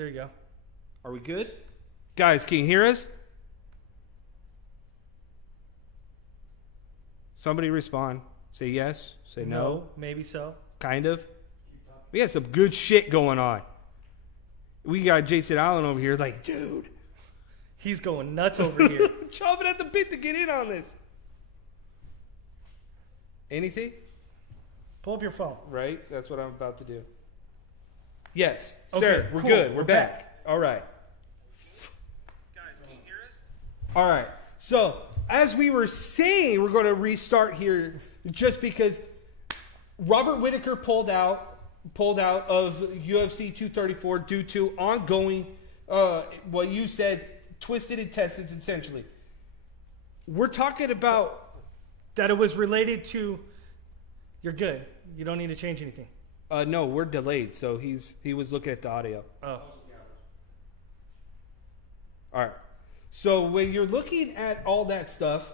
There you go. Are we good? Guys, can you hear us? Somebody respond. Say yes. Say no. Maybe so. Kind of. We got some good shit going on. We got Jason Allen over here like, dude. He's going nuts over here. Chomping at the bit to get in on this. Anything? Pull up your phone. Right? That's what I'm about to do. Yes. Okay, Sir, we're cool. good. We're back. All right. Guys, can you hear us? All right. So, as we were saying, we're going to restart here just because Robert Whittaker pulled out of UFC 234 due to ongoing, what you said, twisted intestines, essentially. We're talking about that it was related to. You're good. You don't need to change anything. No, we're delayed, so he was looking at the audio. Oh. All right. So when you're looking at all that stuff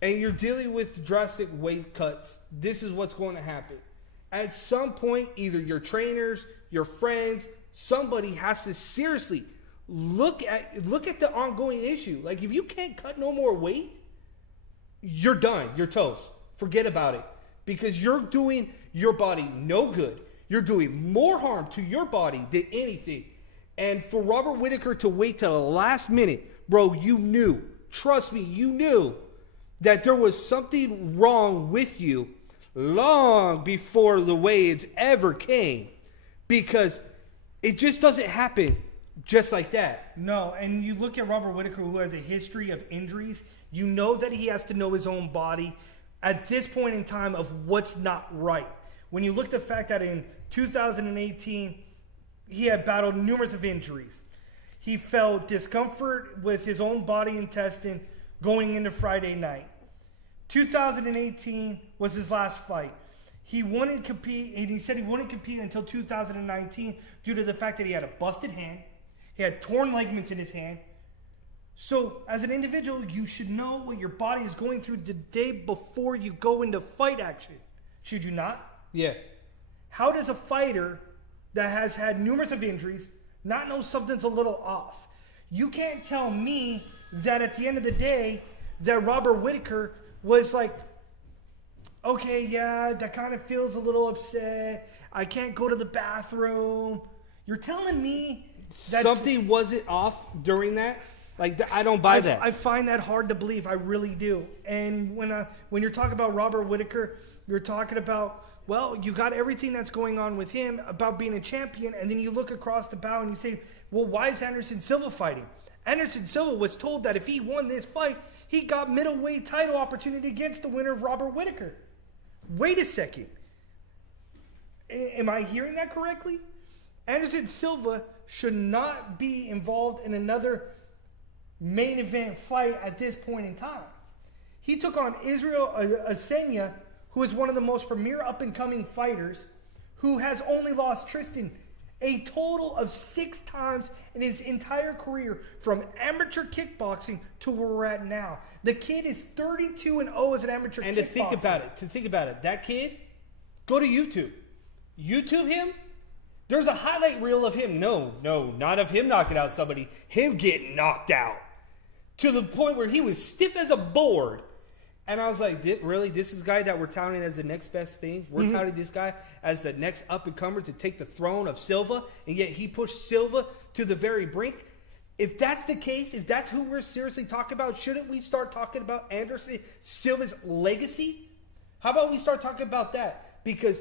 and you're dealing with drastic weight cuts, this is what's going to happen. At some point, either your trainers, your friends, somebody has to seriously look at the ongoing issue. Like, if you can't cut no more weight, you're done. You're toast. Forget about it. Because you're doing your body no good. You're doing more harm to your body than anything. And for Robert Whittaker to wait till the last minute, bro, you knew. Trust me, you knew that there was something wrong with you long before the weigh-ins ever came. Because it just doesn't happen just like that. No, and you look at Robert Whittaker, who has a history of injuries. You know that he has to know his own body at this point in time of what's not right. When you look at the fact that in 2018, he had battled numerous of injuries. He felt discomfort with his own body intestine going into Friday night. 2018 was his last fight. He wouldn't compete, and he said he wouldn't compete until 2019 due to the fact that he had a busted hand. He had torn ligaments in his hand. So, as an individual, you should know what your body is going through the day before you go into fight action. Should you not? Yeah. How does a fighter that has had numerous of injuries not know something's a little off? You can't tell me that at the end of the day that Robert Whittaker was like, okay, yeah, that kind of feels a little upset. I can't go to the bathroom. You're telling me that something wasn't off during that? Like, I don't buy that. I find that hard to believe. I really do. And when you're talking about Robert Whittaker, you're talking about, well, you got everything that's going on with him about being a champion, and then you look across the bow and you say, well, why is Anderson Silva fighting? Anderson Silva was told that if he won this fight, he got middleweight title opportunity against the winner of Robert Whittaker. Wait a second. Am I hearing that correctly? Anderson Silva should not be involved in another main event fight at this point in time. He took on Israel Adesanya, who is one of the most premier up-and-coming fighters, who has only lost Tristan a total of 6 times in his entire career, from amateur kickboxing to where we're at now. The kid is 32-0 as an amateur kickboxer. And to think about it, that kid, go to YouTube. YouTube him. There's a highlight reel of him. No, not of him knocking out somebody. Him getting knocked out. To the point where he was stiff as a board. And I was like, really? This is the guy that we're touting as the next best thing? We're touting this guy as the next up-and-comer to take the throne of Silva, and yet he pushed Silva to the very brink? If that's the case, if that's who we're seriously talking about, shouldn't we start talking about Anderson Silva's legacy? How about we start talking about that? Because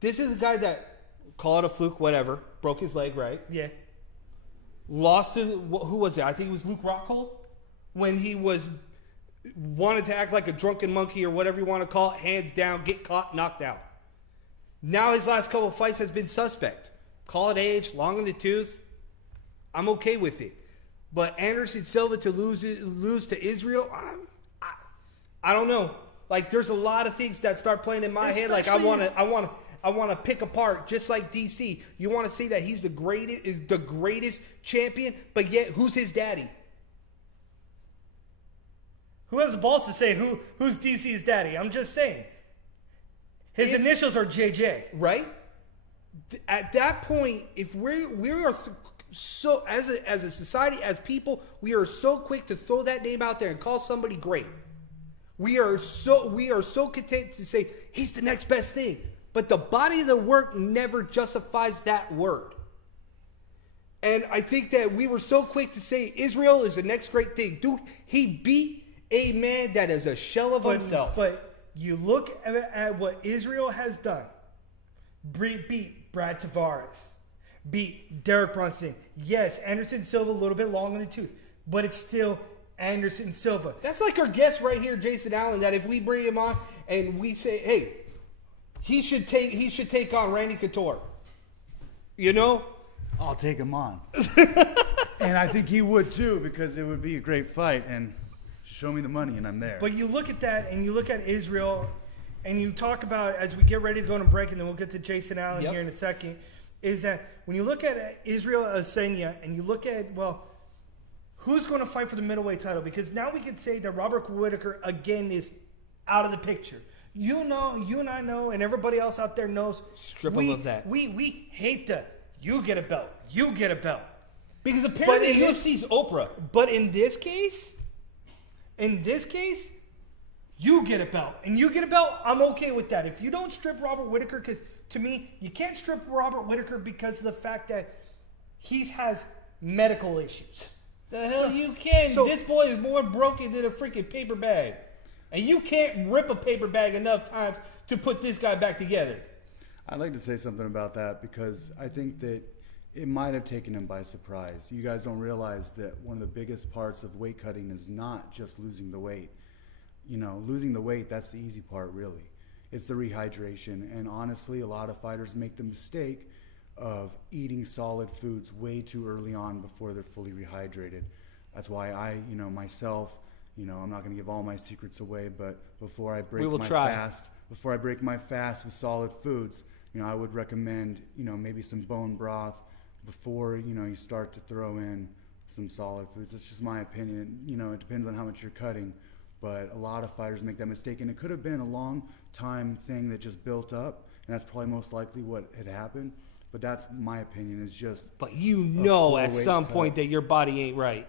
this is a guy that, call it a fluke, whatever, broke his leg, right? Yeah. Lost to, who was it? I think it was Luke Rockhold. When he wanted to act like a drunken monkey or whatever you want to call it, hands down, get caught, knocked out. Now his last couple of fights has been suspect. Call it age, long in the tooth. I'm okay with it. But Anderson Silva to lose to Israel, I don't know. Like, there's a lot of things that start playing in my head. Like, I want to pick apart, just like DC. You want to say that he's the greatest champion, but yet who's his daddy? Who has the balls to say who's DC's daddy? I'm just saying. His initials are JJ. Right? At that point, if we are so as a society, as people, we are so quick to throw that name out there and call somebody great. We are so content to say he's the next best thing, but the body of the work never justifies that word. And I think that we were so quick to say Israel is the next great thing. Dude, he beat a man that is a shell of himself. But you look at what Israel has done. Beat Brad Tavares. Beat Derek Brunson. Yes, Anderson Silva a little bit long in the tooth, but it's still Anderson Silva. That's like our guest right here, Jason Allen, that if we bring him on and we say, hey, he should take on Randy Couture. You know? I'll take him on. And I think he would too, because it would be a great fight. And show me the money and I'm there. But you look at that and you look at Israel and you talk about, as we get ready to go on a break, and then we'll get to Jason Allen here in a second, is that when you look at Israel Adesanya and you look at, well, who's going to fight for the middleweight title? Because now we can say that Robert Whittaker, again, is out of the picture. You know, you and I know, and everybody else out there knows. Strip him of that. We hate that. You get a belt. You get a belt. Because apparently UFC's Oprah. But in this case, you get a belt. And you get a belt, I'm okay with that. If you don't strip Robert Whittaker, because to me, you can't strip Robert Whittaker because of the fact that he has medical issues. The hell you can. This boy is more broken than a freaking paper bag. And you can't rip a paper bag enough times to put this guy back together. I'd like to say something about that because I think that it might have taken him by surprise. You guys don't realize that one of the biggest parts of weight cutting is not just losing the weight. You know, losing the weight, that's the easy part, really. It's the rehydration. And honestly, a lot of fighters make the mistake of eating solid foods way too early on before they're fully rehydrated. That's why myself, I'm not going to give all my secrets away, but before I break my fast with solid foods, I would recommend, maybe some bone broth before, you start to throw in some solid foods. It's just my opinion. It depends on how much you're cutting, but a lot of fighters make that mistake, and it could have been a long time thing that just built up, and that's probably most likely what had happened. But that's my opinion. Is just. But at some point that your body ain't right.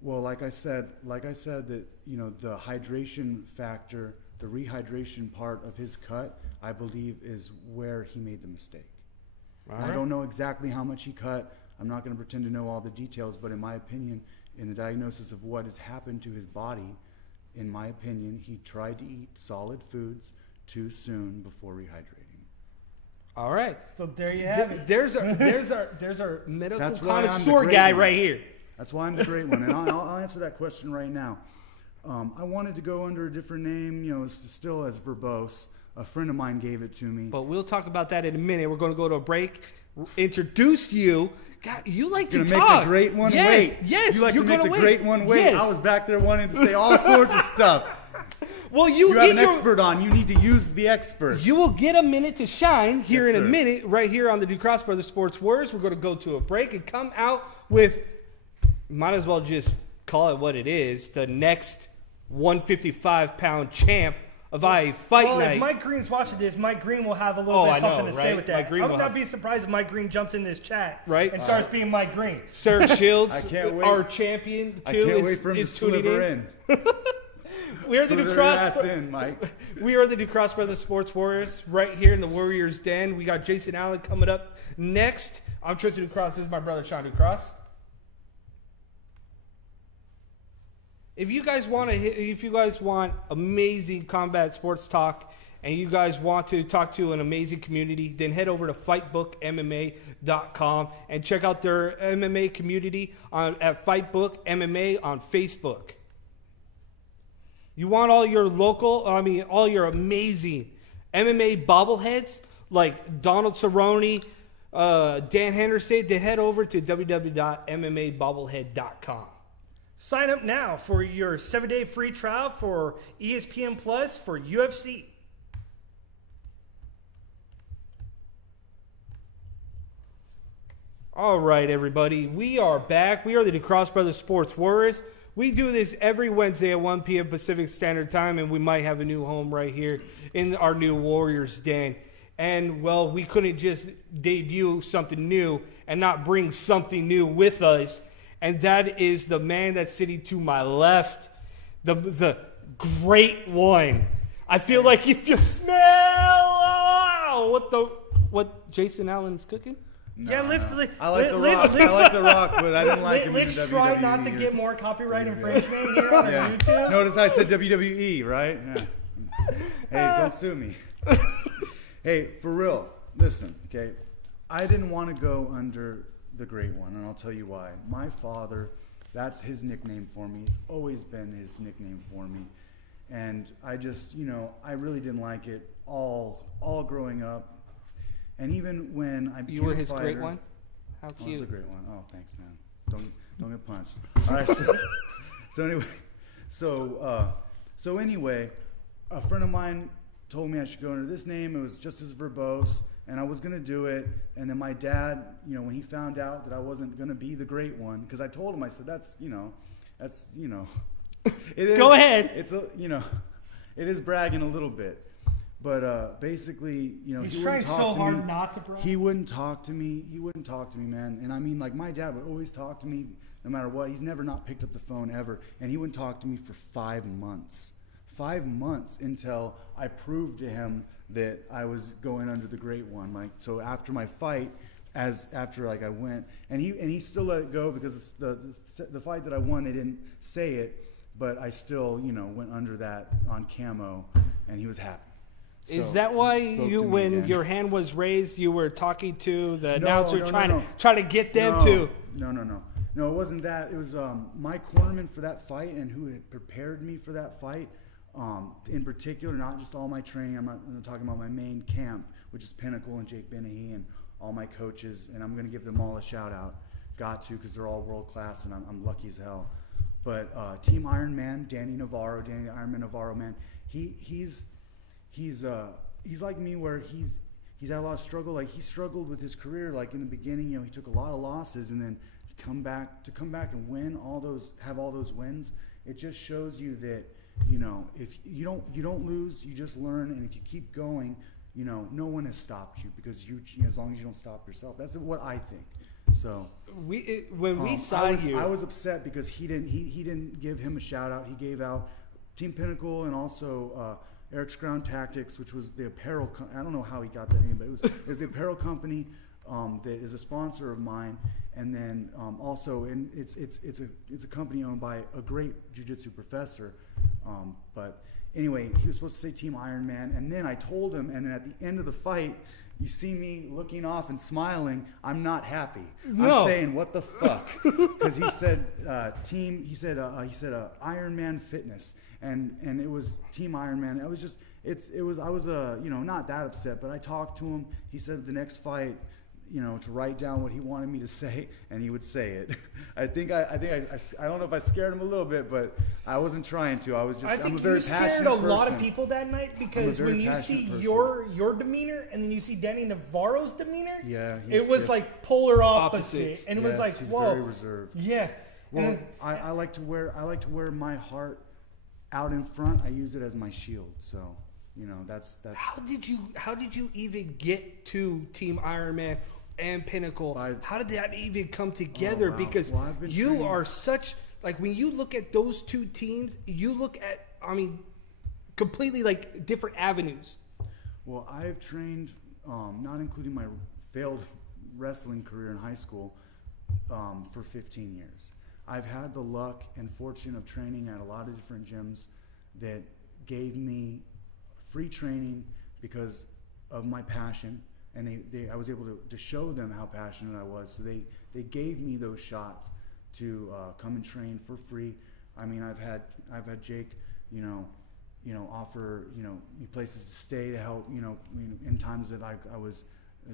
Well, like I said that the hydration factor, the rehydration part of his cut, I believe is where he made the mistake. Right. I don't know exactly how much he cut. I'm not going to pretend to know all the details, but in my opinion, in the diagnosis of what has happened to his body, in my opinion, he tried to eat solid foods too soon before rehydrating. All right. So there you have it. There's our medical connoisseur guy right here. That's why I'm the great one, and I'll answer that question right now. I wanted to go under a different name, still as verbose. A friend of mine gave it to me. But we'll talk about that in a minute. We're going to go to a break. Introduce you. God, you like to talk. You're going to make the great one wait. Yes, you like to make the great one wait. Yes. I was back there wanting to say all sorts of stuff. Well, you have an expert on. You need to use the expert. You will get a minute to shine here in a minute, right here on the Ducross Brothers Sports Wars. We're going to go to a break and come out with, might as well just call it what it is, the next 155-pound champ of IA Fight Night. If Mike Green's watching this, Mike Green will have a little bit something to say with that. I would not be surprised if Mike Green jumps in this chat and starts being Mike Green. Sarah Shields, I can't wait. Our champion, too, I can't wait for him to sliver in. We are the Ducross Brothers Sports Warriors right here in the Warriors Den. We got Jason Allen coming up next. I'm Tristan Ducross. This is my brother Sean Ducross. If you guys want amazing combat sports talk and you guys want to talk to an amazing community, then head over to fightbookmma.com and check out their MMA community at Fightbook MMA on Facebook. You want all your amazing MMA bobbleheads like Donald Cerrone, Dan Henderson, then head over to www.mmabobblehead.com. Sign up now for your 7-day free trial for ESPN Plus for UFC. All right, everybody. We are back. We are the Ducross Brothers Sports Warriors. We do this every Wednesday at 1 p.m. Pacific Standard Time, and we might have a new home right here in our new Warriors Den. And, well, we couldn't just debut something new and not bring something new with us. And that is the man that's sitting to my left, the great one. I feel like if you smell what Jason Allen's cooking. No, Yeah, I like The Rock. I like The Rock, but I didn't like him in Let's the try WWE. not to get more copyright infringement here on YouTube. Notice I said WWE, right? Yeah. Hey, don't sue me. Hey, for real, listen, okay? I didn't want to go under the Great One, and I'll tell you why. My father, that's his nickname for me. It's always been his nickname for me. And I just, I really didn't like it all growing up. And even when I became You were his a fighter, Great One? How I was cute. the Great One. Oh, thanks, man. Don't get punched. All right. So anyway, a friend of mine told me I should go under this name. It was just as verbose, and I was gonna do it. And then my dad, when he found out that I wasn't gonna be the Great One, because I told him, I said, that's. It is. Go ahead. It's it is bragging a little bit. But basically, He's he trying wouldn't talk so to hard me. not to brag. He wouldn't talk to me. Man. And I mean, like, my dad would always talk to me no matter what. He's never not picked up the phone ever. And he wouldn't talk to me for 5 months. 5 months until I proved to him that I was going under the Great One. Like, so after my fight, I went, and he still let it go, because the fight that I won, they didn't say it, but I still, went under that on camo, and he was happy. Is that why when your hand was raised, you were talking to the announcer, trying to get them to? No, it wasn't that. It was my cornerman for that fight, and who had prepared me for that fight. In particular, not just all my training. I'm not talking about my main camp, which is Pinnacle and Jake Benahy and all my coaches, and I'm going to give them all a shout out. Got to, because they're all world class, and I'm lucky as hell. But Team Ironman, Danny the Ironman Navarro, man, he's like me, where he's had a lot of struggle. Like, he struggled with his career. Like, in the beginning, he took a lot of losses, and then come back and win have all those wins. It just shows you that, if you don't lose, you just learn, and if you keep going, no one has stopped you, because as long as you don't stop yourself. That's what I think. So when we saw you, I was upset because he didn't give him a shout out. He gave out Team Pinnacle and also Eric's Ground Tactics, which was the apparel. I don't know how he got that name, but it was the apparel company that is a sponsor of mine. And then also, and it's a company owned by a great jiu-jitsu professor. But anyway, he was supposed to say Team Ironman, and then I told him, and then at the end of the fight, you see me looking off and smiling. I'm not happy. No. I'm saying, what the fuck? Because he said team. He said Ironman Fitness, and it was Team Ironman. It was just I was not that upset, but I talked to him. He said the next fight, to write down what he wanted me to say, and he would say it. I don't know if I scared him a little bit, but I wasn't trying to. I'm a very passionate person. I think you scared a lot of people that night, because when you see person. your demeanor and then you see Danny Navarro's demeanor, he's it was like polar opposite, and it was like, he's whoa, very reserved. Yeah. Well, I like to wear my heart out in front. I use it as my shield. So that's. How did you even get to Team Ironman and Pinnacle? How did that even come together? Oh, wow. Because you are such, like, when you look at those two teams, you look at, completely like different avenues. Well, I've trained, not including my failed wrestling career in high school, for 15 years. I've had the luck and fortune of training at a lot of different gyms that gave me free training because of my passion. And I was able to show them how passionate I was. So they gave me those shots to come and train for free. I've had Jake, offer me places to stay to help. In times that I was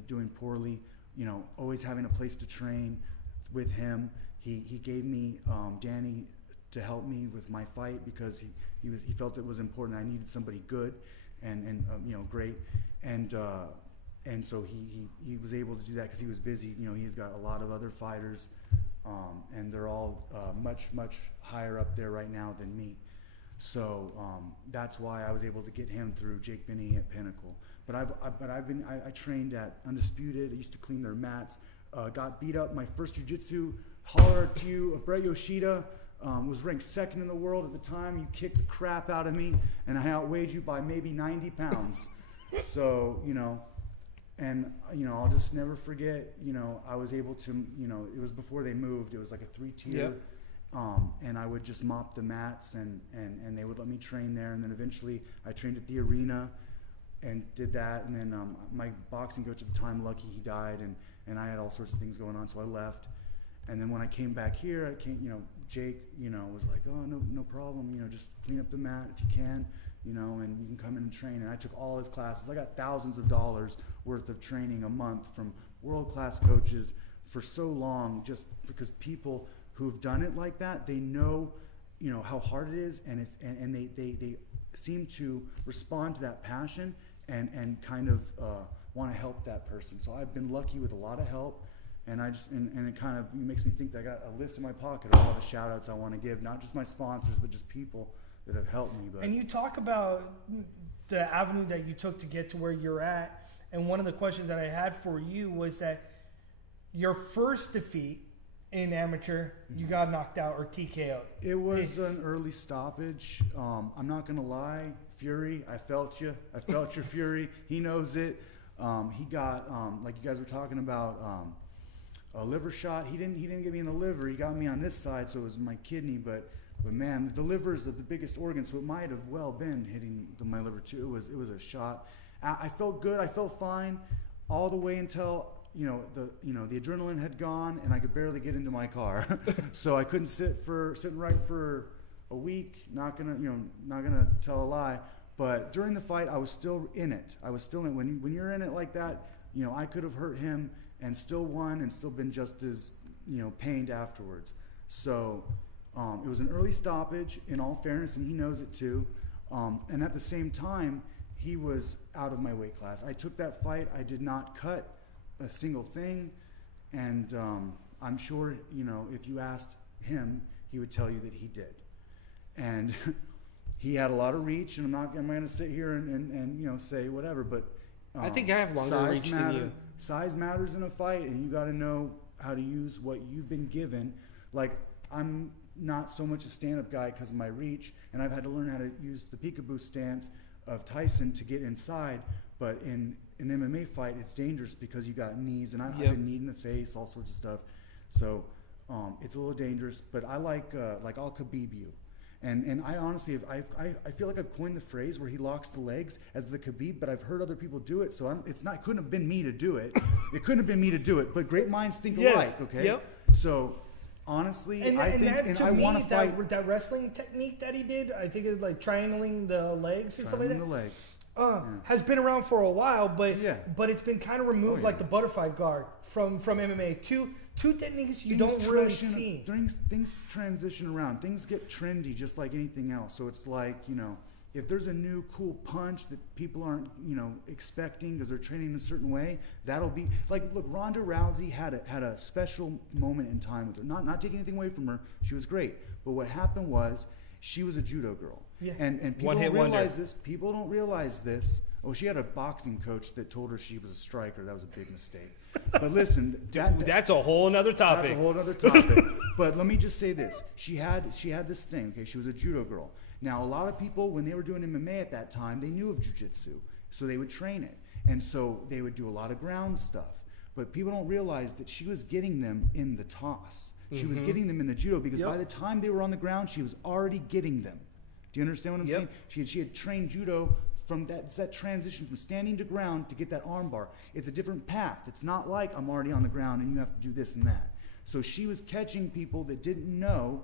doing poorly. Always having a place to train with him. He gave me Danny to help me with my fight, because he felt it was important. I needed somebody good and great. And so he was able to do that because he was busy. He's got a lot of other fighters, and they're all much higher up there right now than me. So that's why I was able to get him through Jake Binney at Pinnacle. But I trained at Undisputed. I used to clean their mats. Got beat up my first jiu-jitsu. Holler to you, Brett Yoshida. Was ranked second in the world at the time. You kicked the crap out of me, and I outweighed you by maybe 90 pounds. So, and, I'll just never forget, I was able to, it was before they moved. It was like a 3-tier. Yep. And I would just mop the mats, and they would let me train there. And then eventually I trained at the arena and did that. And then my boxing coach at the time, Lucky, he died, and I had all sorts of things going on, so I left. And then when I came back here, Jake, was like, oh, no problem, just clean up the mat if you can, and you can come in and train. And I took all his classes. I got thousands of dollars worth of training a month from world-class coaches for so long, just because people who've done it like that, they know, how hard it is, and they seem to respond to that passion and kind of want to help that person. So I've been lucky with a lot of help. And it kind of makes me think that I got a list in my pocket of all the shout outs I want to give, not just my sponsors, but just people that have helped me. But and you talk about the avenue that you took to get to where you're at. And one of the questions that I had for you was that your first defeat in amateur, you got knocked out or TKO. It was an early stoppage. I'm not going to lie. Fury, I felt you. I felt your fury. He knows it. He got, like you guys were talking about, a liver shot. He didn't get me in the liver. He got me on this side, so it was my kidney. But man, the liver is the biggest organ, so it might have well been hitting my liver too. It was a shot. I felt good. I felt fine all the way until the adrenaline had gone and I could barely get into my car. So I couldn't sit right for a week. Not gonna tell a lie. But during the fight, I was still in it. When you're in it like that, I could have hurt him and still won and still been just as, pained afterwards. So it was an early stoppage, in all fairness, and he knows it too. And at the same time, he was out of my weight class. I took that fight. I did not cut a single thing. And I'm sure, if you asked him, he would tell you that he did. And he had a lot of reach, and I'm not going to sit here and say whatever, but I think I have longer reach than you. Size matters in a fight, and you got to know how to use what you've been given. Like, I'm not so much a stand-up guy because of my reach, and I've had to learn how to use the peekaboo stance of Tyson to get inside. But in an MMA fight, it's dangerous because you got knees, and I've been kneed in the face, all sorts of stuff. So it's a little dangerous. But I like I'll Khabib you. And I honestly, I feel like I've coined the phrase where he locks the legs as the Khabib, but I've heard other people do it, so it couldn't have been me to do it. It couldn't have been me to do it, but great minds think alike, okay? Yep. So honestly, I want to fight. That wrestling technique that he did, I think it's like triangling the legs and stuff like that. Triangling the legs. Has been around for a while, but it's been kind of removed, like the butterfly guard from MMA. Two techniques you don't really see. Things transition around. Things get trendy just like anything else. So it's like, if there's a new cool punch that people aren't, expecting because they're training in a certain way, that'll be like, look, Ronda Rousey had a special moment in time with her. Not taking anything away from her. She was great. But what happened was she was a judo girl. Yeah. And people don't realize this. People don't realize this. Oh, she had a boxing coach that told her she was a striker. That was a big mistake. But listen, that's a whole other topic. That's a whole other topic. But let me just say this: she had this thing. Okay, she was a judo girl. Now, a lot of people, when they were doing MMA at that time, they knew of jiu-jitsu, so they would train it, and so they would do a lot of ground stuff. But people don't realize that she was getting them in the toss. She was getting them in the judo because by the time they were on the ground, she was already getting them. Do you understand what I'm saying? She had trained judo from that transition from standing to ground to get that arm bar. It's a different path. It's not like I'm already on the ground and you have to do this and that. So she was catching people that didn't know,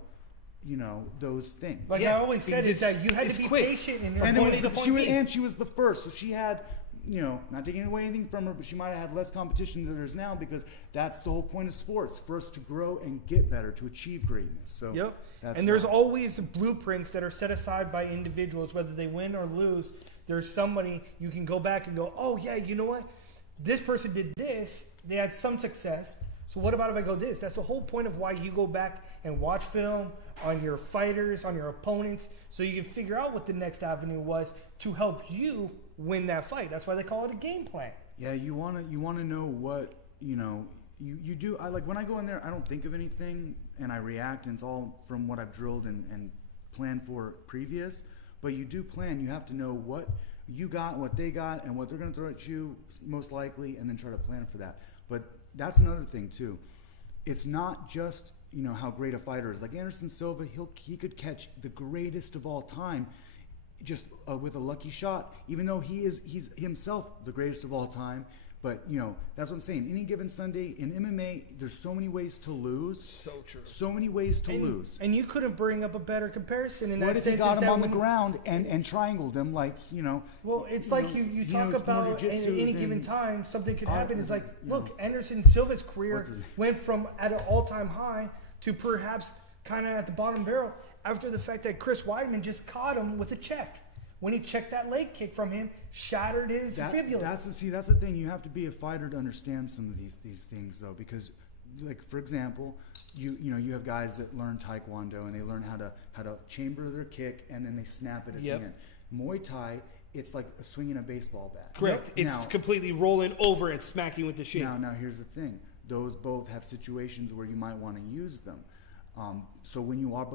those things. Like I always said, is that you had to be patient and she was the first. So she had, not taking away anything from her, but she might have had less competition than there is now because that's the whole point of sports, for us to grow and get better, to achieve greatness. So there's always blueprints that are set aside by individuals, whether they win or lose. There's somebody you can go back and go, oh yeah, you know what? This person did this. They had some success. So what about if I go this? That's the whole point of why you go back and watch film on your fighters, on your opponents, so you can figure out what the next avenue was to help you win that fight. That's why they call it a game plan. Yeah, you wanna know what you do. I like when I go in there, I don't think of anything and I react, and it's all from what I've drilled and planned for previous. But you do plan. You have to know what you got, what they got, and what they're going to throw at you most likely, and then try to plan for that. But that's another thing too. It's not just how great a fighter is. Like Anderson Silva, he could catch the greatest of all time just with a lucky shot, even though he's himself the greatest of all time. But that's what I'm saying. Any given Sunday in MMA, there's so many ways to lose. So true. So many ways to lose. And you couldn't bring up a better comparison in what that if sense. they got him on the ground and triangled him Well, it's like you talk about at any given time something could happen. It's like, look, Anderson Silva's career went from at an all-time high to perhaps kind of at the bottom barrel after the fact that Chris Weidman just caught him with a check. When he checked that leg kick from him, shattered his fibula. That's the thing. You have to be a fighter to understand some of these things, though, because, like for example, you have guys that learn Taekwondo and they learn how to chamber their kick and then they snap it at the end. Muay Thai, it's like swinging a baseball bat. Correct. It's completely rolling over and smacking with the shin. Now here's the thing. Those both have situations where you might want to use them. So when you are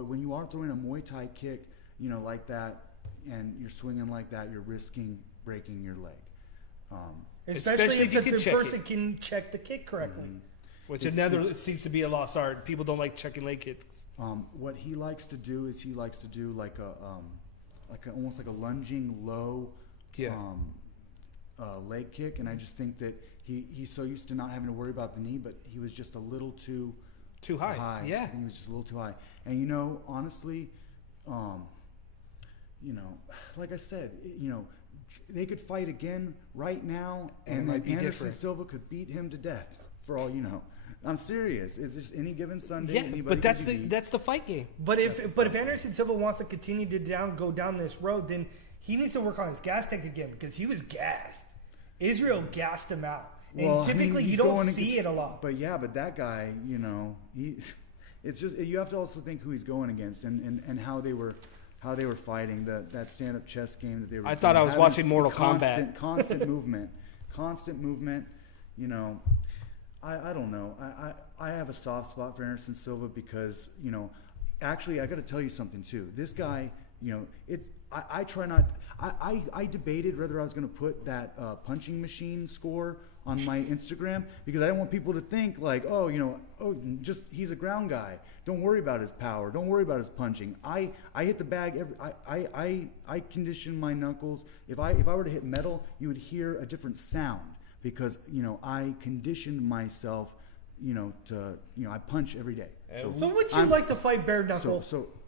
throwing a Muay Thai kick, like that, and you're swinging like that, you're risking breaking your leg. Especially if the person can check the kick correctly. Mm-hmm. Which it seems to be a lost art. People don't like checking leg kicks. What he likes to do is like almost like a lunging low leg kick, and I just think that he's so used to not having to worry about the knee, but he was just a little too high. Yeah, I think he was just a little too high. And honestly, like I said, they could fight again right now, and then Anderson Silva could beat him to death for all you know. I'm serious. It's just any given Sunday. Yeah, but that's the fight game. But if Anderson Silva wants to continue to go down this road, then he needs to work on his gas tank again, because he was gassed. Israel gassed him out, and typically you don't see it a lot. But that guy, it's just you have to also think who he's going against and how they were fighting that stand-up chess game that they were. I thought I was watching Mortal Kombat. Constant movement. I don't know. I have a soft spot for Anderson Silva because actually I got to tell you something too. This guy, I try not. I debated whether I was going to put that punching machine score on my Instagram because I didn't want people to think like, just he's a ground guy. Don't worry about his power. Don't worry about his punching. I hit the bag. I condition my knuckles. If I were to hit metal, you would hear a different sound because I conditioned myself. I punch every day. So would you like to fight bare knuckle?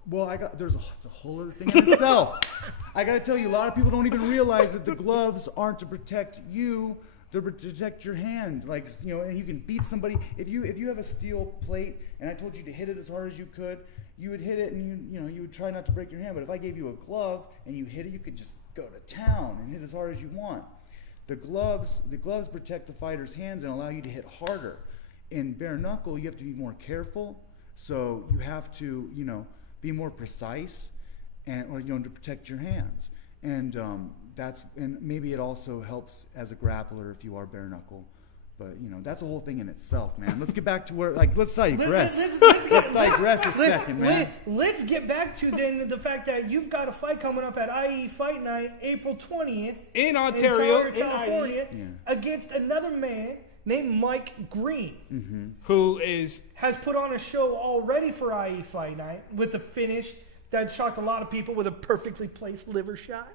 Well, it's a whole other thing in itself. I got to tell you, a lot of people don't even realize that the gloves aren't to protect you. They're to protect your hand. And you can beat somebody. If you have a steel plate and I told you to hit it as hard as you could, you would hit it and you would try not to break your hand. But if I gave you a glove and you hit it, you could just go to town and hit as hard as you want. The gloves protect the fighter's hands and allow you to hit harder. In bare knuckle, you have to be more careful. So you have to, be more precise, or to protect your hands. And and maybe it also helps as a grappler if you are bare knuckle. But that's a whole thing in itself, man. Let's get back to where let's digress. Let's digress a second, man. Let's get back to then the fact that you've got a fight coming up at IE Fight Night, April 20th in Ontario, California, against another man named Mike Green, who has put on a show already for IE Fight Night with a finish that shocked a lot of people with a perfectly placed liver shot.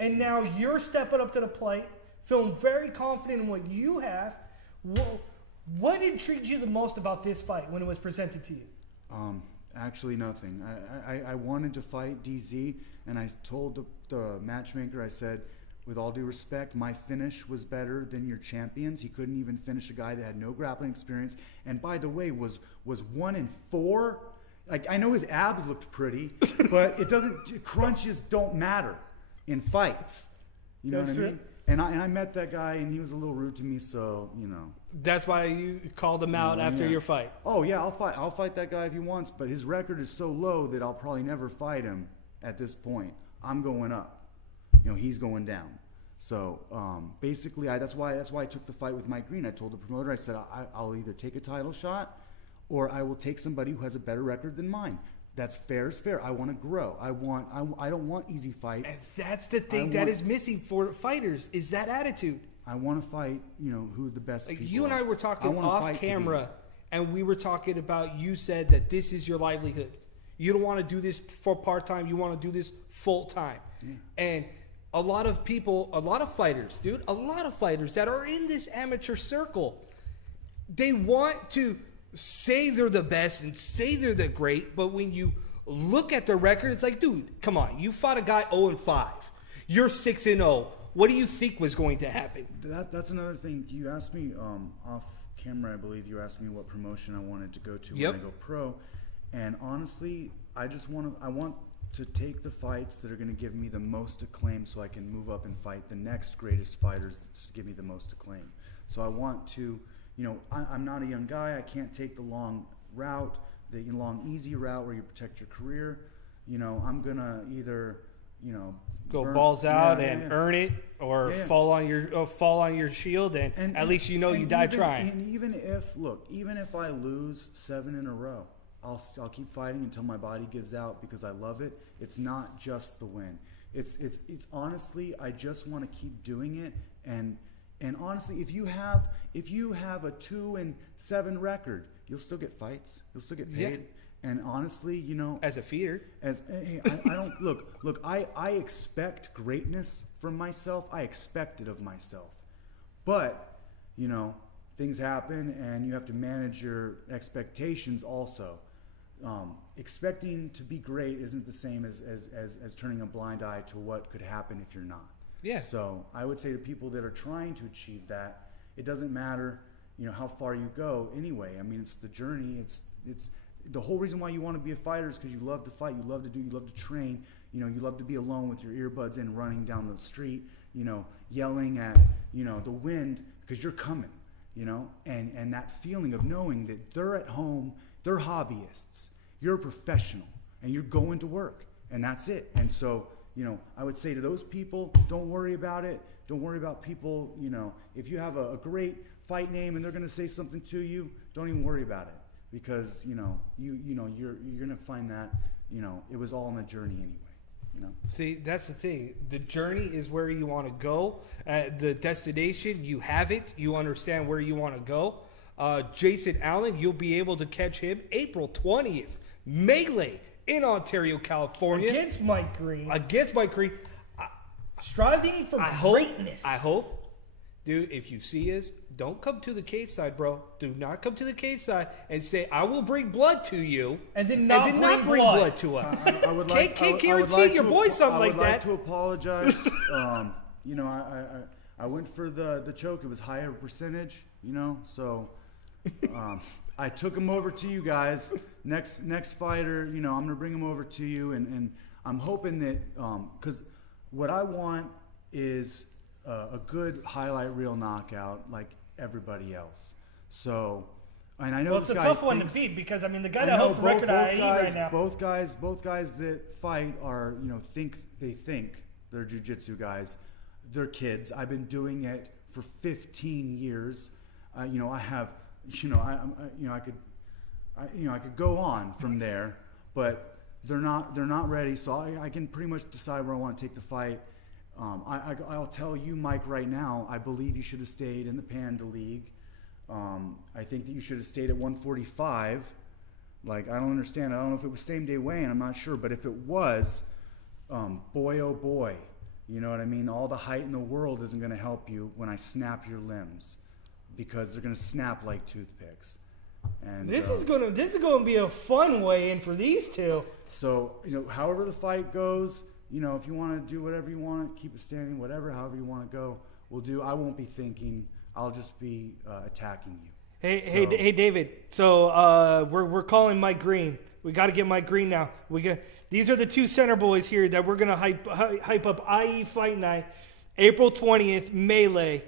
And now you're stepping up to the plate, feeling very confident in what you have. What intrigued you the most about this fight when it was presented to you? Actually, nothing. I wanted to fight DZ, and I told the matchmaker, I said, with all due respect, my finish was better than your champions. He couldn't even finish a guy that had no grappling experience. And by the way, was 1-4. I know his abs looked pretty, but it doesn't. Crunches don't matter in fights. You know what I mean? And I met that guy, and he was a little rude to me, so, That's why you called him out after your fight. Oh, yeah, I'll fight that guy if he wants, but his record is so low that I'll probably never fight him at this point. I'm going up. He's going down. So basically, that's why I took the fight with Mike Green. I told the promoter, I said, I'll either take a title shot or I will take somebody who has a better record than mine. That's fair is fair. I want to grow. I don't want easy fights. And that's the thing that is missing for fighters is that attitude. I want to fight, who the best people You and I were talking off camera, and we were talking about, you said that this is your livelihood. You don't want to do this for part-time. You want to do this full-time. Yeah. And a lot of fighters that are in this amateur circle, they want to say they're the best and say they're the great, but when you look at the record, it's like, dude, come on. You fought a guy 0-5. You're 6-0. What do you think was going to happen? That's another thing. You asked me off camera, I believe you asked me what promotion I wanted to go to when I go pro. And honestly, I want to take the fights that are going to give me the most acclaim so I can move up and fight the next greatest fighters that give me the most acclaim. So I want to, I'm not a young guy. I can't take the long route, the long, easy route where you protect your career. I'm going to either, go balls out and earn it, or fall on your shield, and at least you died trying. And even if I lose 7 in a row, I'll keep fighting until my body gives out because I love it. It's not just the win. It's honestly, I just want to keep doing it. And honestly, if you have a 2-7 record, you'll still get fights. You'll still get paid. Yeah. And honestly, as a feeder, I don't look. I expect greatness from myself. I expect it of myself, but things happen, and you have to manage your expectations also. Expecting to be great isn't the same as turning a blind eye to what could happen if you're not. Yeah. So I would say to people that are trying to achieve that, it doesn't matter, how far you go. Anyway, I mean, it's the journey. It's the whole reason why you want to be a fighter is because you love to fight, you love to train, you love to be alone with your earbuds in, running down the street, yelling at, the wind because you're coming, and that feeling of knowing that they're at home, they're hobbyists, you're a professional, and you're going to work, and that's it. And so, I would say to those people, don't worry about it. Don't worry about people, if you have a great fight name and they're going to say something to you, don't even worry about it. Because you're gonna find that it was all on the journey anyway. See, that's the thing. The journey is where you want to go. The destination, you have it. You understand where you want to go. Jason Allen, you'll be able to catch him April 20th, Melee in Ontario, California, against Mike Green. Striving for greatness. I hope, dude. If you see us, don't come to the cage side, bro. Do not come to the cage side and say, I will bring blood to you. And then not bring blood to us. Can't guarantee your boy something like that. I would like to apologize. I went for the choke. It was higher percentage, so I took him over to you guys. Next fighter, I'm going to bring him over to you. And I'm hoping that, because what I want is a good highlight reel knockout like everybody else. So, and I know it's a tough one to beat because the guy that helps record IE right now. Both guys that fight are think they're jiu-jitsu guys. They're kids. I've been doing it for 15 years. I have I could go on from there, but they're not ready. So I can pretty much decide where I want to take the fight. I'll tell you, Mike, right now, I believe you should have stayed in the Panda League. I think that you should have stayed at 145. I don't understand. I don't know if it was same day weigh-in. I'm not sure. But if it was, boy, oh boy, you know what I mean? All the height in the world isn't going to help you when I snap your limbs because they're going to snap like toothpicks. And this is going to be a fun weigh-in for these two. So, however the fight goes, if you want to do whatever you want, keep it standing, however you want to go, we'll do. I won't be thinking. I'll just be attacking you. Hey, David. So we're calling Mike Green. We got to get Mike Green now. These are the two center boys here that we're gonna hype up IE Fight Night, April 20th, Melee.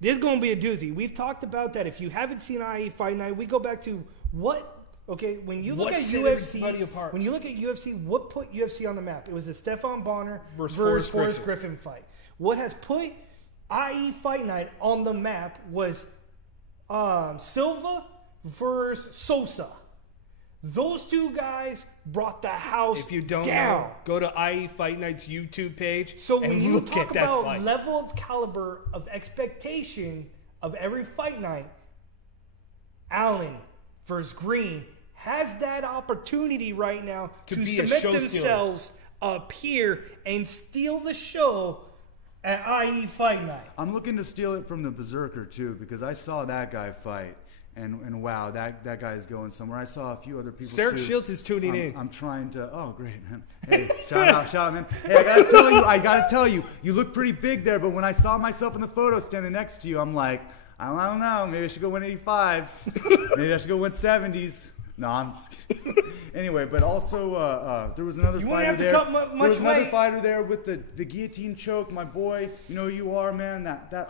This is going to be a doozy. We've talked about that. If you haven't seen IE Fight Night, we go back to when you look at UFC, when you look at UFC, what put UFC on the map? It was the Stefan Bonner versus Forrest Griffin fight. What has put IE Fight Night on the map was Silva versus Sosa. Those two guys brought the house down. If you don't know, go to IE Fight Night's YouTube page So and when you look talk at that about fight. level of caliber of expectation of every fight night, Allen versus Green has that opportunity right now to be a cement show themselves up here and steal the show at IE Fight Night. I'm looking to steal it from the Berserker too, because I saw that guy fight, and wow, that guy's going somewhere. I saw a few other people. Sarah too. Shields is tuning in. I'm trying to. Oh, great, man! Hey, shout out, man! Hey, I gotta tell you, you look pretty big there. But when I saw myself in the photo standing next to you, I'm like, I don't know. Maybe I should go 185s. Maybe I should go 170s. No, I'm just kidding. Anyway, but also there was another fighter there. There was another fighter there with the guillotine choke. My boy, you know who you are, man. That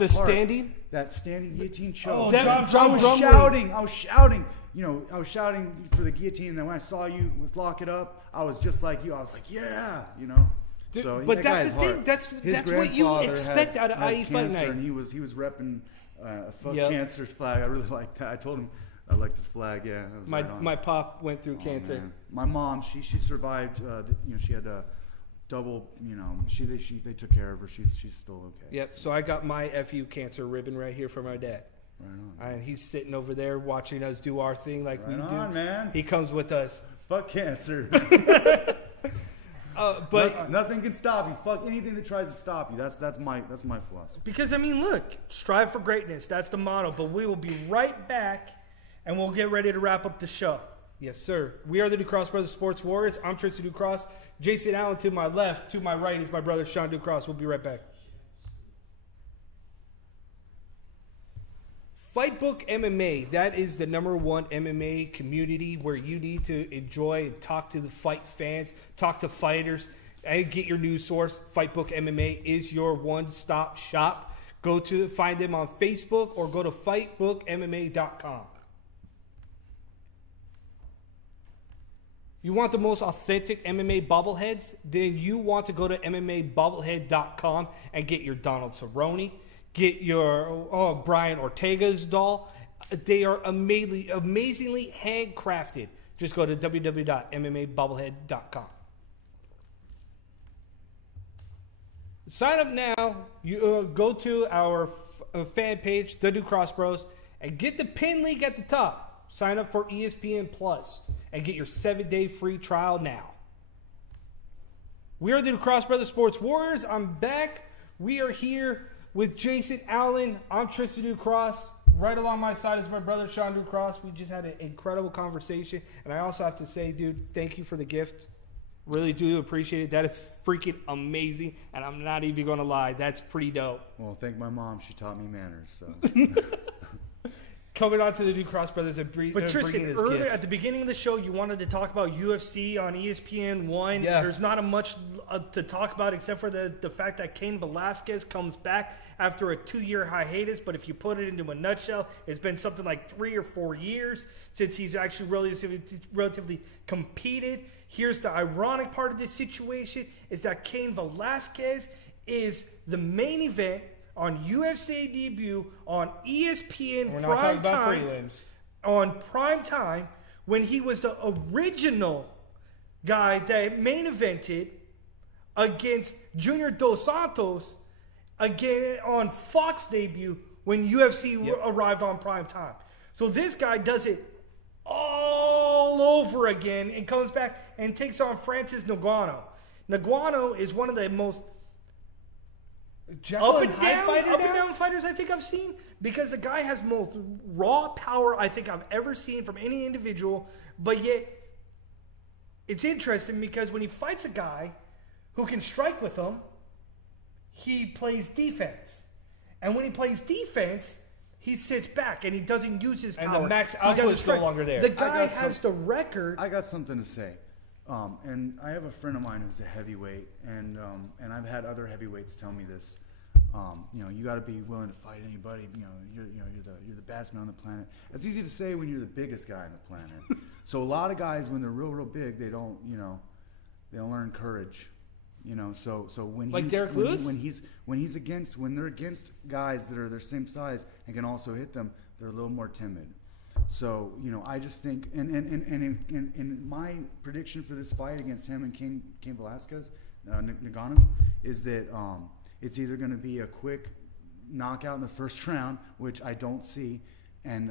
standing guillotine choke. I was shouting. You know, I was shouting for the guillotine. And then when I saw you lock it up, I was just like you. I was like, yeah, you know. So, but that's the thing. That's what you expect out of IE Fight Night. And he was repping a cancer flag. I really liked that. I told him I like this flag. Yeah, that was my pop went through cancer. Man. My mom, she survived. She had a double. You know, they took care of her. She's still okay. Yep. So I got my FU cancer ribbon right here for my dad. Right on. And he's sitting over there watching us do our thing like we do. Man. He comes with us. Fuck cancer. But nothing can stop you. Fuck anything that tries to stop you. That's my philosophy. Because I mean, look, strive for greatness. That's the motto. But we will be right back. And we'll get ready to wrap up the show. Yes, sir. We are the Ducross Brothers Sports Warriors. I'm Tristan Ducross. Jason Allen to my left. To my right is my brother, Sean Ducross. We'll be right back. Fightbook MMA. That is the #1 MMA community where you need to enjoy and talk to the fight fans, talk to fighters, and get your news source. Fightbook MMA is your one-stop shop. Find them on Facebook or go to fightbookmma.com. You want the most authentic MMA bobbleheads? Then you want to go to MMAbobblehead.com and get your Donald Cerrone, get your Brian Ortega's doll. They are amazingly handcrafted. Just go to www.MMAbobblehead.com. Sign up now. You go to our fan page, The Ducross Bros, and get the pin link at the top. Sign up for ESPN Plus. And get your 7-day free trial now. We are the Ducross Brothers Sports Warriors. I'm back. We are here with Jason Allen. I'm Tristan Ducross. Right along my side is my brother, Sean Ducross. We just had an incredible conversation. And I also have to say, dude, thank you for the gift. Really do appreciate it. That is freaking amazing. And I'm not even going to lie. That's pretty dope. Well, thank my mom. She taught me manners. So. Coming on to the Ducross Brothers and But Tristan, earlier at the beginning of the show, you wanted to talk about UFC on ESPN 1. Yeah. There's not much to talk about except for the fact that Cain Velasquez comes back after a 2-year hiatus. But if you put it into a nutshell, it's been something like 3 or 4 years since he's actually relatively competed. Here's the ironic part of this situation is that Cain Velasquez is the main event on UFC debut on ESPN We're not talking about prelims. On prime time when he was the original guy that main evented against Junior Dos Santos again on Fox debut when UFC arrived on prime time. So this guy does it all over again and comes back and takes on Francis Ngannou. Ngannou is one of the most up and down fighters I think I've seen, because the guy has most raw power I think I've ever seen from any individual. But yet it's interesting because when he fights a guy who can strike with him, he plays defense, and when he plays defense, he sits back and he doesn't use his power. And the max output is no longer there. The guy has the record. I got something to say. And I have a friend of mine who's a heavyweight, and I've had other heavyweights tell me this. You got to be willing to fight anybody. You're the baddest man on the planet. It's easy to say when you're the biggest guy on the planet. So a lot of guys, when they're real big, they don't learn courage. So when like he's, Derek when, Lewis? when they're against guys that are their same size and can also hit them, they're a little more timid. So I just think, and in my prediction for this fight against him and Cain Velasquez, Ngannou, is that it's either going to be a quick knockout in the first round, which I don't see, and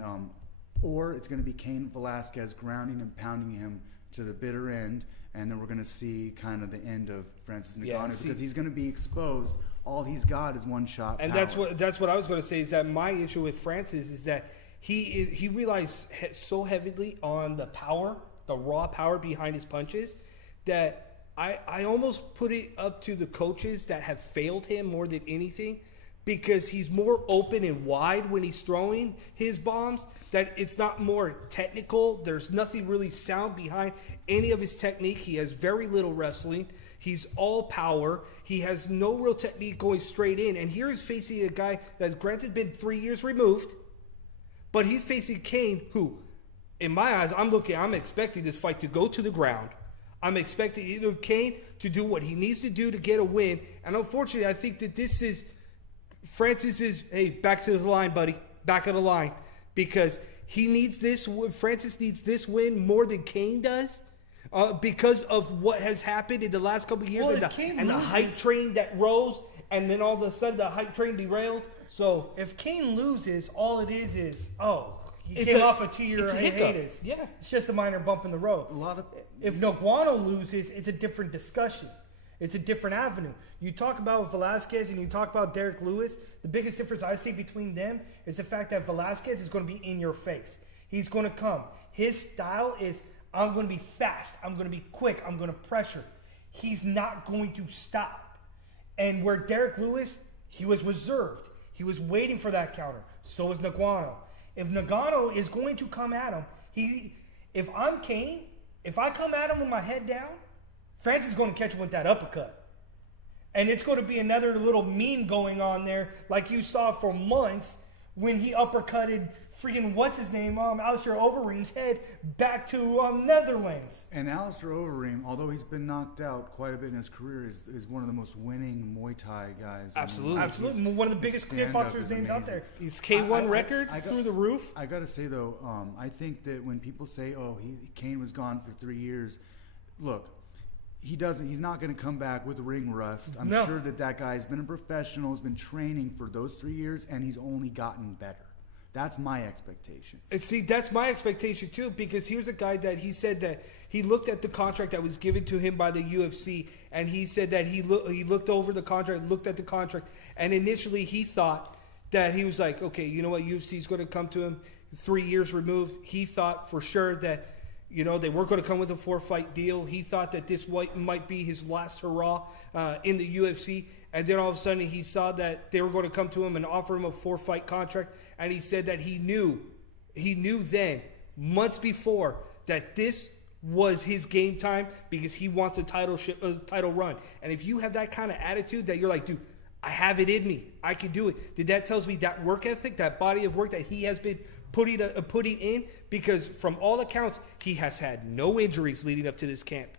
or it's going to be Cain Velasquez grounding and pounding him to the bitter end, and then we're going to see kind of the end of Francis Ngannou because he's going to be exposed. All he's got is one shot. And power. that's what I was going to say, is that my issue with Francis is that he relies so heavily on the power, the raw power behind his punches, that I almost put it up to the coaches that have failed him more than anything, because he's more open and wide when he's throwing his bombs, that it's not more technical. There's nothing really sound behind any of his technique. He has very little wrestling. He's all power. He has no real technique going straight in. And here he's facing a guy that's granted been 3 years removed, but he's facing Cain, who, in my eyes, I'm expecting this fight to go to the ground. I'm expecting Cain to do what he needs to do to get a win. And unfortunately, I think that this is Francis hey, back to the line, buddy. Back of the line. Because he needs this. Francis needs this win more than Cain does. Because of what has happened in the last couple of years. And the hype train that rose. And then all of a sudden, the hype train derailed. So if Cain loses, all it is he came off a 2-year hiatus. Yeah. It's just a minor bump in the road. If Ngannou loses, it's a different discussion. It's a different avenue. You talk about Velasquez and you talk about Derek Lewis. The biggest difference I see between them is the fact that Velasquez is going to be in your face. He's going to come. His style is, I'm going to be fast. I'm going to be quick. I'm going to pressure. He's not going to stop. And where Derek Lewis, he was reserved. He was waiting for that counter. So is Ngannou. If Ngannou is going to come at him, if I'm Cain, if I come at him with my head down, Francis is going to catch him with that uppercut. And it's going to be another little meme going on there, like you saw for months when he uppercutted freaking, what's his name, Alistair Overeem's head back to Netherlands. And Alistair Overeem, although he's been knocked out quite a bit in his career, is one of the most winning Muay Thai guys. Absolutely. Absolutely. One of the biggest kickboxers names out there. His K1 record through the roof. I got to say, though, I think that when people say, Cain was gone for 3 years, look, he's not going to come back with ring rust. I'm sure that guy's been a professional, has been training for those 3 years, and he's only gotten better. That's my expectation. And see, that's my expectation too, because here's a guy that he said that he looked at the contract that was given to him by the UFC, and he said that he looked over the contract, looked at the contract, and initially he thought that he was like, okay, you know what, UFC is going to come to him 3 years removed. He thought for sure that, they weren't going to come with a 4-fight deal. He thought that this might be his last hurrah in the UFC. And then all of a sudden he saw that they were going to come to him and offer him a 4-fight contract. And he said that he knew then, months before, that this was his game time because he wants a title run. And if you have that kind of attitude that you're like, dude, I have it in me, I can do it. Then that tells me that work ethic, that body of work that he has been putting in, because from all accounts, he has had no injuries leading up to this camp.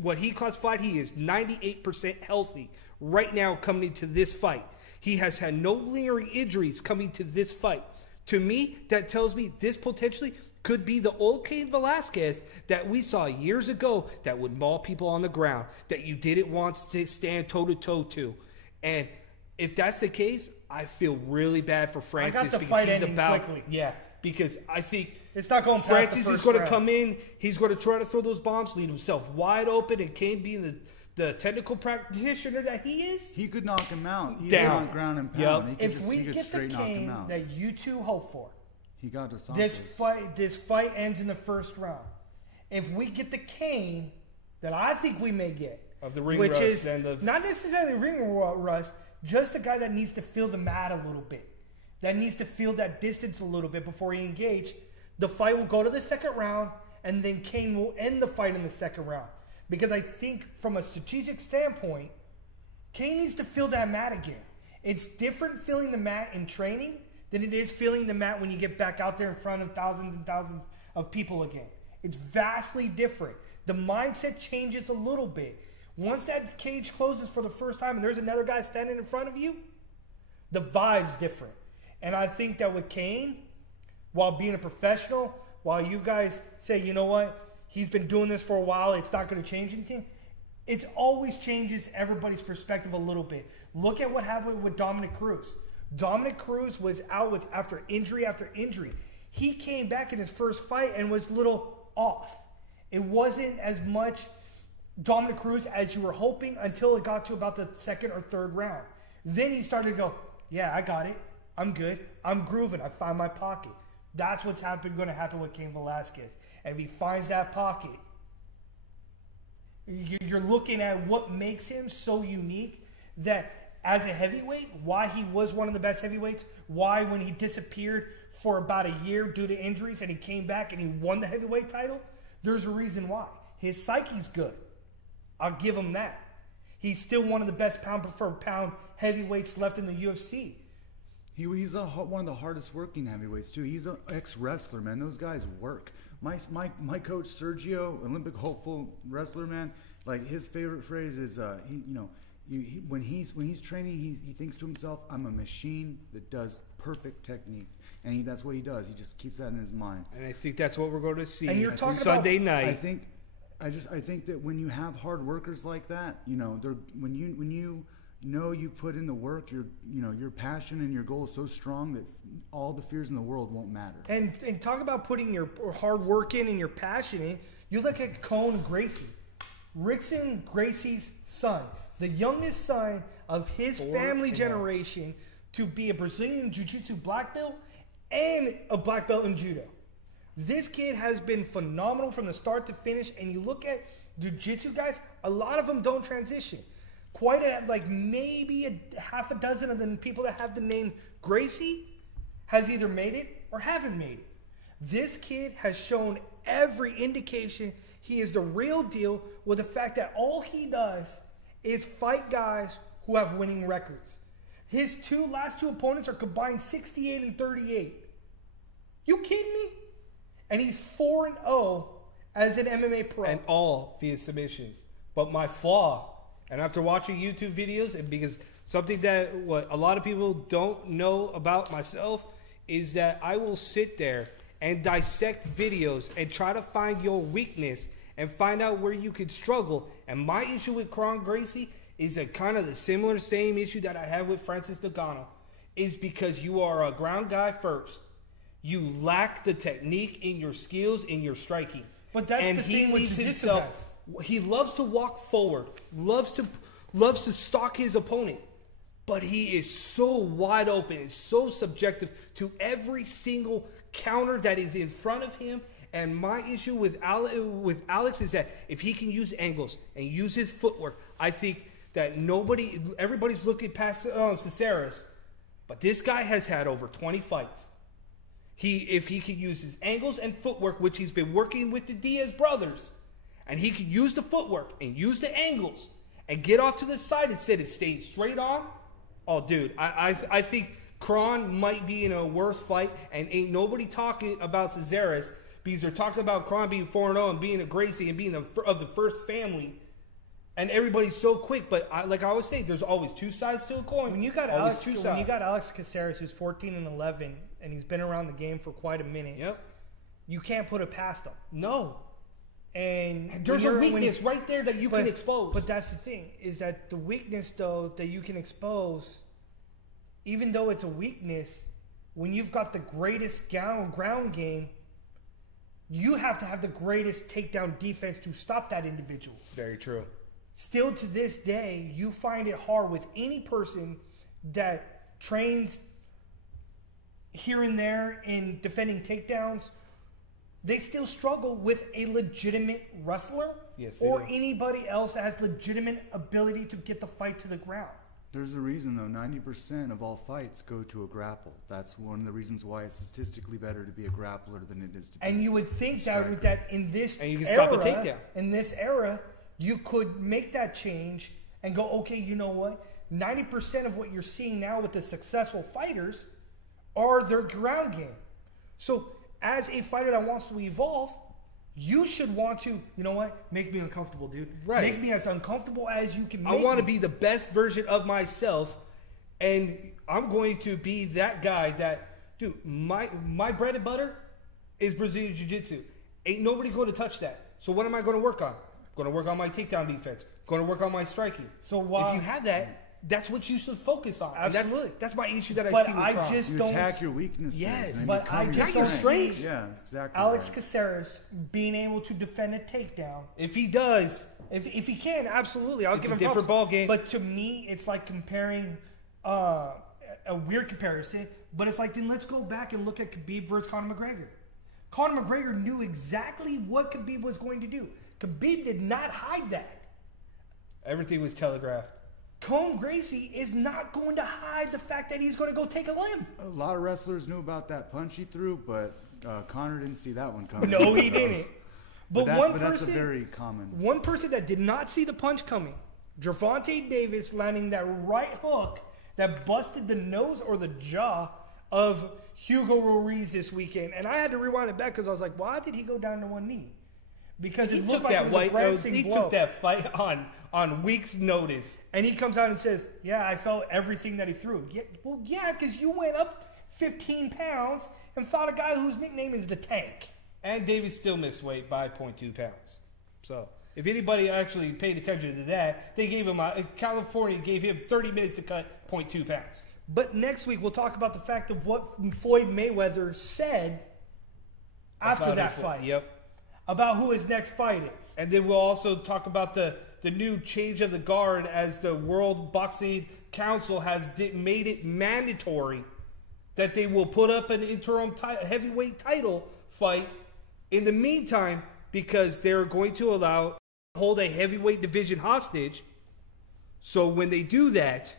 What he classified, he is 98% healthy right now coming into this fight. He has had no lingering injuries coming to this fight. To me, that tells me this potentially could be the old Cain Velasquez that we saw years ago that would maul people on the ground, that you didn't want to stand toe-to-toe to. And if that's the case, I feel really bad for Francis because he's about quickly. Yeah, because I think it's not going. Francis is going to come in. He's going to try to throw those bombs, leave himself wide open, and Cain being the technical practitioner that he is, he could knock him out. Down on ground and pound. Yep. If we get the Cain that you two hope for, he got to this fight ends in the first round. If we get the Cain that I think we may get of the ring which rust, is not necessarily ring rust, just a guy that needs to feel the mat a little bit, that needs to feel that distance a little bit before he engage. The fight will go to the second round, and then Cain will end the fight in the second round. Because I think from a strategic standpoint, Cain needs to feel that mat again. It's different feeling the mat in training than it is feeling the mat when you get back out there in front of thousands and thousands of people again. It's vastly different. The mindset changes a little bit. Once that cage closes for the first time and there's another guy standing in front of you, the vibe's different. And I think that with Kane, while being a professional, while you guys say, you know what, he's been doing this for a while, it's not going to change anything, it always changes everybody's perspective a little bit. Look at what happened with Dominic Cruz. Dominic Cruz was out after injury after injury. He came back in his first fight and was a little off. It wasn't as much Dominic Cruz as you were hoping until it got to about the second or third round. Then he started to go, yeah, I got it. I'm good. I'm grooving. I find my pocket. That's what's going to happen with Cain Velasquez. And if he finds that pocket, you're looking at what makes him so unique that as a heavyweight, why he was one of the best heavyweights, why when he disappeared for about a year due to injuries and he came back and he won the heavyweight title, there's a reason why. His psyche's good. I'll give him that. He's still one of the best pound for pound heavyweights left in the UFC. He's one of the hardest working heavyweights too. He's an ex-wrestler, man. Those guys work. My coach Sergio, Olympic hopeful wrestler, man. Like his favorite phrase is, when he's training, he thinks to himself, "I'm a machine that does perfect technique," and that's what he does. He just keeps that in his mind. And I think that's what we're going to see. And you're talking Sunday about, night. I think that when you have hard workers like that, when you put in the work, your passion and your goal is so strong that all the fears in the world won't matter. And talk about putting your hard work in and your passion in. You look at Cone Gracie, Rickson Gracie's son, the youngest son of his family generation to be a Brazilian Jiu-Jitsu black belt and a black belt in judo. This kid has been phenomenal from the start to finish. And you look at Jiu-Jitsu guys, a lot of them don't transition. Maybe a half a dozen of the people that have the name Gracie has either made it or haven't made it. This kid has shown every indication he is the real deal, with the fact that all he does is fight guys who have winning records. His last two opponents are combined 68 and 38. You kidding me? And he's 4-0 as an MMA pro. And all via submissions. But my flaw, and after watching YouTube videos, and because something that what a lot of people don't know about myself is that I will sit there and dissect videos and try to find your weakness and find out where you could struggle. And my issue with Cron Gracie is a kind of the same issue that I have with Francis Ngannou, is because you are a ground guy first. You lack the technique in your skills, in your striking. But that's and the he thing with leaves jiu-jitsu himself. guys. He loves to walk forward, loves to stalk his opponent, but he is so wide open, it's so subjective to every single counter that is in front of him. And my issue with Alex is that if he can use angles and use his footwork, I think that everybody's looking past Caceres, but this guy has had over 20 fights. If he can use his angles and footwork, which he's been working with the Diaz brothers, and he can use the footwork and use the angles and get off to the side instead of staying straight on. Oh, dude, I think Kron might be in a worse fight, and ain't nobody talking about Caceres because they're talking about Kron being 4-0 and being a Gracie and being of the first family. And everybody's so quick, but like I always say, there's always two sides to a coin. When you got Alex Caceres, who's 14-11, and he's been around the game for quite a minute, yep, you can't put it past him. No. And there's a weakness right there that you can expose. But that's the thing, is that the weakness, though, that you can expose, even though it's a weakness, when you've got the greatest ground game, you have to have the greatest takedown defense to stop that individual. Very true. Still to this day, you find it hard with any person that trains here and there in defending takedowns. They still struggle with a legitimate wrestler, or anybody else that has legitimate ability to get the fight to the ground. There's a reason, though. 90% of all fights go to a grapple. That's one of the reasons why it's statistically better to be a grappler than it is to be And you would think that in this and you can era, stop a takedown. In this era, you could make that change and go, okay, you know what? 90% of what you're seeing now with the successful fighters are their ground game. So as a fighter that wants to evolve, you should want to, you know what? Make me uncomfortable, dude. Right. Make me as uncomfortable as you can make I want to me. be the best version of myself, and I'm going to be that guy that, dude, my bread and butter is Brazilian Jiu-Jitsu. Ain't nobody going to touch that. So what am I going to work on? Going to work on my takedown defense. Going to work on my striking. So while if you have that, that's what you should focus on. Absolutely. And that's my issue that I But see with I Kron. just You don't. attack your weaknesses. Yes, and then but you cover I your just your don't strengths. see Yeah, exactly. Alex right. Caceres being able to defend a takedown. If he does, If he can, absolutely, I'll It's give a him different props. ballgame. But to me, it's like comparing a weird comparison. But it's like, then let's go back and look at Khabib versus Conor McGregor. Conor McGregor knew exactly what Khabib was going to do. Khabib did not hide that. everything was telegraphed. Cone Gracie is not going to hide the fact that he's going to go take a limb. A lot of wrestlers knew about that punch he threw, but Connor didn't see that one coming. No, he didn't. But That's a very common. One person that did not see the punch coming, Gervonta Davis landing that right hook that busted the nose or the jaw of Hugo Ruiz this weekend. And I had to rewind it back because I was like, why did he go down to one knee? Because He it took looked like that it was a white. glancing He blow. took that fight on weeks' notice. And he comes out and says, yeah, I felt everything that he threw. Yeah, well, yeah, because you went up 15 pounds and fought a guy whose nickname is the Tank. And Davis still missed weight by 0.2 pounds. So if anybody actually paid attention to that, they gave him California gave him 30 minutes to cut 0.2 pounds. But next week, we'll talk about the fact of what Floyd Mayweather said after About that his- fight. Yep. About who his next fight is. And then we'll also talk about the new change of the guard as the World Boxing Council has made it mandatory that they will put up an interim heavyweight title fight in the meantime because they're going to hold a heavyweight division hostage. So when they do that,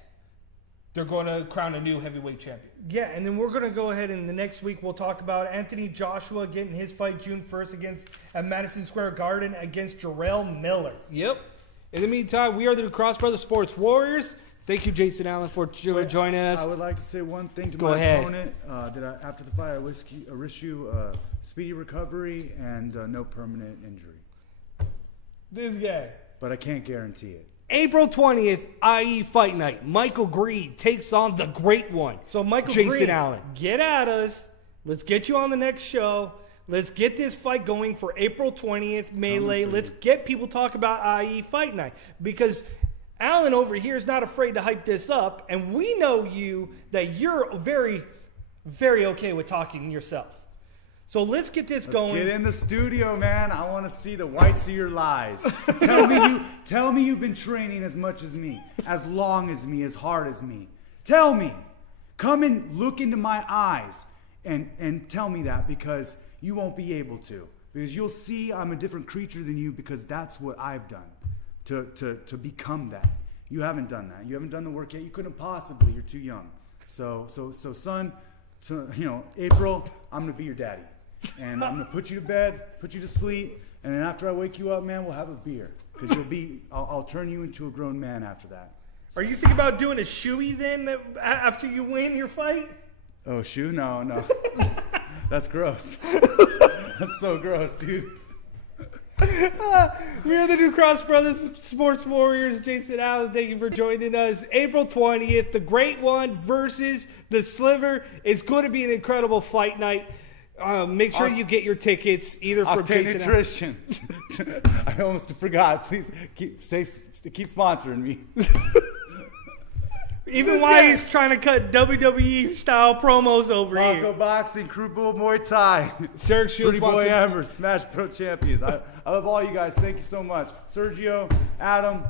they're going to crown a new heavyweight champion. Yeah, and then we're going to go ahead and the next week we'll talk about Anthony Joshua getting his fight June 1st at Madison Square Garden against Jarrell Miller. Yep. In the meantime, we are the Cross Brothers Sports Warriors. Thank you, Jason Allen, for joining us. I would like to say one thing to Go my ahead. opponent. After the fight, I wish you speedy recovery and no permanent injury. This guy. But I can't guarantee it. April 20th, IE Fight Night. Michael Greed takes on the great one. So Michael Jason Green, Allen. get at us. Let's get you on the next show. Let's get this fight going for April 20th, Melee. Let's get people talk about IE Fight Night. Because Allen over here is not afraid to hype this up. And we know that you're very, very okay with talking yourself. So let's get this going. Get in the studio, man. I want to see the whites of your lies. Tell me you've been training as much as me, as long as me, as hard as me. Tell me. Come and look into my eyes and tell me that, because you won't be able to. Because you'll see I'm a different creature than you, because that's what I've done to become that. You haven't done that. You haven't done the work yet. You couldn't possibly. You're too young. So son, April, I'm going to be your daddy. And I'm going to put you to bed, put you to sleep, and then after I wake you up, man, we'll have a beer. Because I'll turn you into a grown man after that. Are you thinking about doing a shoey then after you win your fight? Oh, shoe? No. That's gross. That's so gross, dude. We are the New Cross Brothers Sports Warriors. Jason Allen, thank you for joining us. April 20th, the Great One versus the Sliver. It's going to be an incredible fight night. Make sure you get your tickets either from Octane Jason Nutrition. I almost forgot. Please keep sponsoring me. Even while he's trying to cut WWE style promos over Bronco here. Boxing, Crew Bull Muay Thai, Serge Shields Pretty Boy wants to- Amber, Smash Pro Champions. I love all you guys. Thank you so much. Sergio, Adam,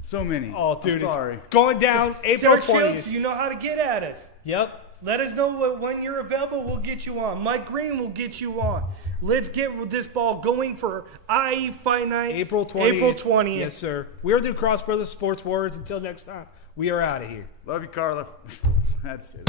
so many. Oh, dude, I'm sorry. it's going down April Sarah 20th. Shields, you know how to get at us. Yep. Let us know when you're available. We'll get you on. Mike Green will get you on. Let's get this ball going for IE Fight Night. April 20th. April 20th. Yes, sir. We are the Cross Brothers Sports Warriors. Until next time, we are out of here. Love you, Carla. That's it.